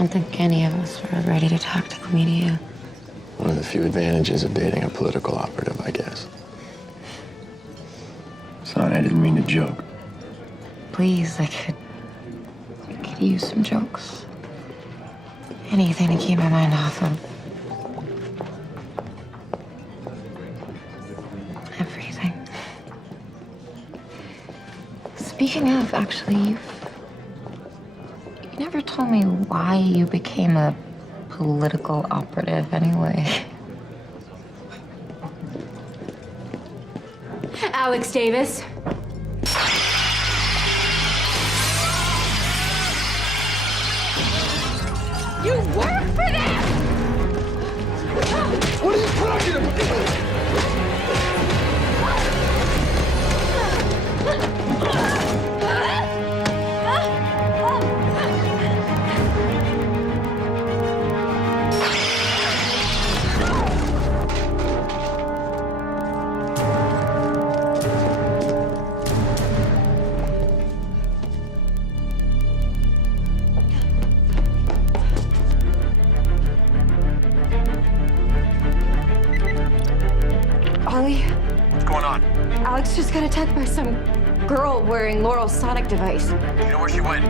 don't think any of us were ready to tactical media. One of the few advantages of dating a political operative, I guess. Son, I didn't mean to joke. Please, I could use some jokes. Anything to keep my mind off of everything. Speaking of, actually, you never told me why you became a political operative anyway. Alex Davis. You work for them! What are you talking about? Ollie, What's going on? Alex just got attacked by some girl wearing Laurel's sonic device. Do you know where she went?